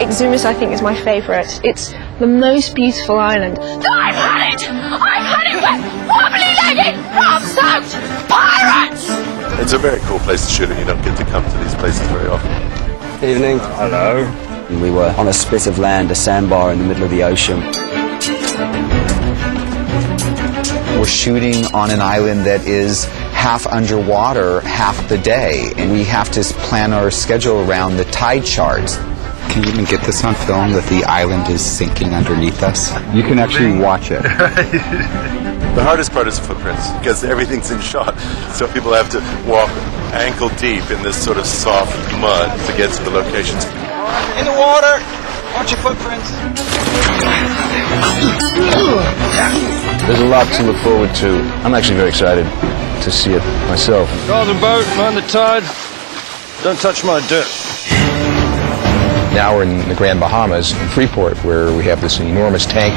Exumus, I think, is my favourite. It's the most beautiful island. I've had it! I've had it with wobbly-legged, rum-soaked pirates! It's a very cool place to shoot, and you don't get to come to these places very often. Evening. Hello. We were on a spit of land, a sandbar in the middle of the ocean. We're shooting on an island that is half underwater half the day, and we have to plan our schedule around the tide charts. Can you even get this on film that the island is sinking underneath us? You can actually watch it. The hardest part is the footprints, because everything's in shot. So people have to walk ankle deep in this sort of soft mud to get to the locations. In the water! Watch your footprints. There's a lot to look forward to. I'm actually very excited to see it myself. Northern boat, mind the tide. Don't touch my dirt. Now we're in the Grand Bahamas, in Freeport, where we have this enormous tank.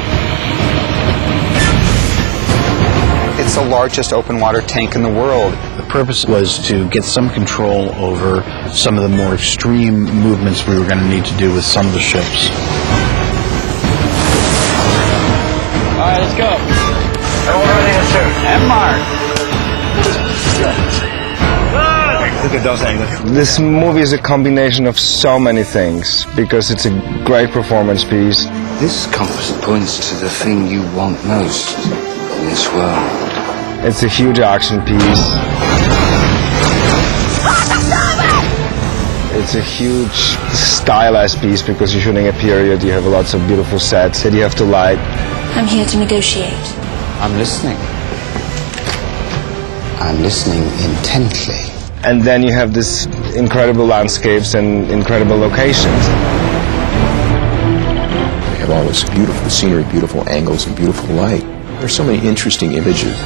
It's the largest open water tank in the world. The purpose was to get some control over some of the more extreme movements we were going to need to do with some of the ships. All right, let's go. Everybody in suit. And mark. Look at those angles. This movie is a combination of so many things, because it's a great performance piece. This compass points to the thing you want most in this world. It's a huge action piece. It's a huge stylized piece, because you're shooting a period, you have lots of beautiful sets that you have to light. I'm here to negotiate. I'm listening. I'm listening intently. And then you have this incredible landscapes and incredible locations. We have all this beautiful scenery, beautiful angles, and beautiful light. There's so many interesting images.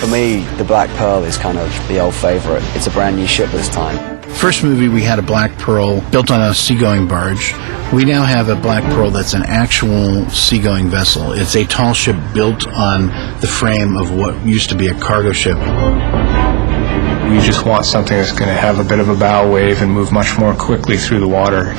For me, the Black Pearl is kind of the old favorite. It's a brand new ship this time. First movie, we had a Black Pearl built on a seagoing barge. We now have a Black Pearl that's an actual seagoing vessel. It's a tall ship built on the frame of what used to be a cargo ship. You just want something that's going to have a bit of a bow wave and move much more quickly through the water.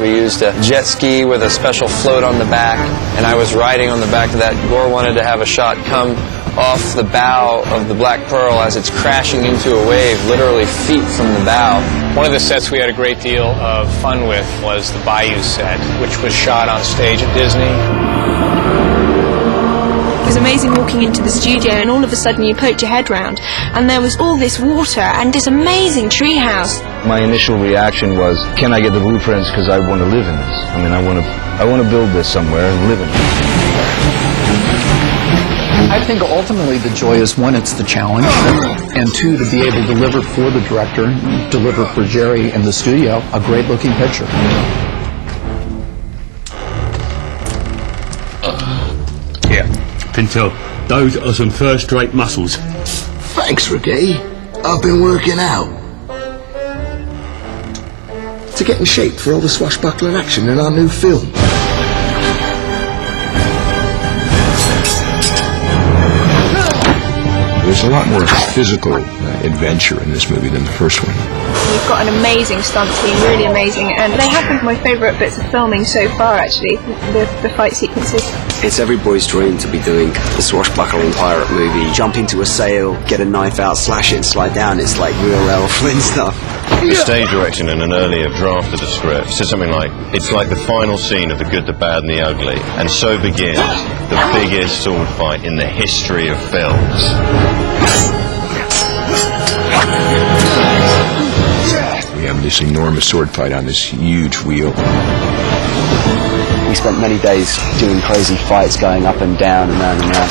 We used a jet ski with a special float on the back, and I was riding on the back of that. Gore wanted to have a shot come off the bow of the Black Pearl as it's crashing into a wave, literally feet from the bow. One of the sets we had a great deal of fun with was the Bayou set, which was shot on stage at Disney. It was amazing walking into the studio, and all of a sudden you poked your head round and there was all this water and this amazing treehouse. My initial reaction was, can I get the blueprints, because I want to live in this. I mean, I want to build this somewhere and live in it. I think ultimately the joy is, one, it's the challenge, and two, to be able to deliver for the director, deliver for Jerry in the studio, a great-looking picture. Yeah, Pintel, those are some first-rate muscles. Thanks, Ragetti. I've been working out to get in shape for all the swashbuckling action in our new film. There's a lot more physical adventure in this movie than the first one. We've got an amazing stunt team, really amazing, and they have been my favourite bits of filming so far, actually, the fight sequences. It's every boy's dream to be doing the swashbuckling pirate movie. Jump into a sail, get a knife out, slash it and slide down. It's like real Errol Flynn stuff. The stage direction in an earlier draft of the script said something like, it's like the final scene of The Good, the Bad and the Ugly, and so begins the biggest sword fight in the history of films. We have this enormous sword fight on this huge wheel. We spent many days doing crazy fights, going up and down and round and round.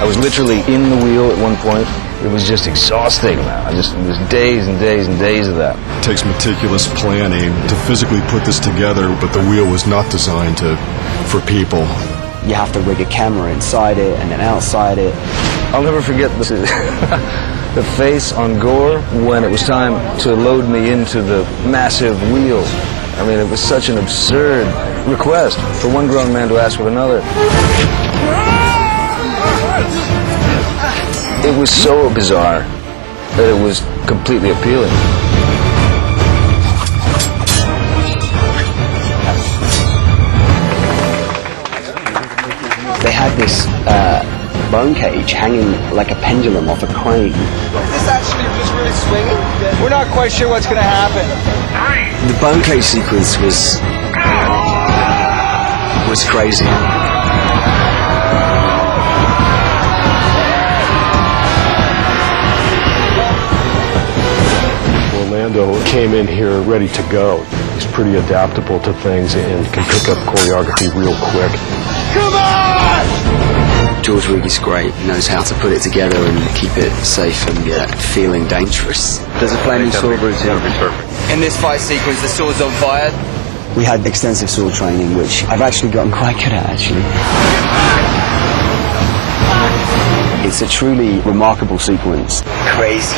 I was literally in the wheel at one point. It was just exhausting, man. It was days and days and days of that. It takes meticulous planning to physically put this together, but the wheel was not designed for people. You have to rig a camera inside it and then outside it. I'll never forget the face on Gore when it was time to load me into the massive wheel. I mean, it was such an absurd request for one grown man to ask of another. It was so bizarre. that it was completely appealing. They had this bone cage hanging like a pendulum off a crane. Is this actually just really swinging? We're not quite sure what's going to happen. The bone cage sequence was crazy. Orlando came in here ready to go. He's pretty adaptable to things and can pick up choreography real quick. Come on! George Reedy's great. He knows how to put it together and keep it safe and yet feeling dangerous. There's a flaming sword routine. In this fight sequence, the sword's on fire. We had extensive sword training, which I've actually gotten quite good at, actually. It's a truly remarkable sequence. Crazy.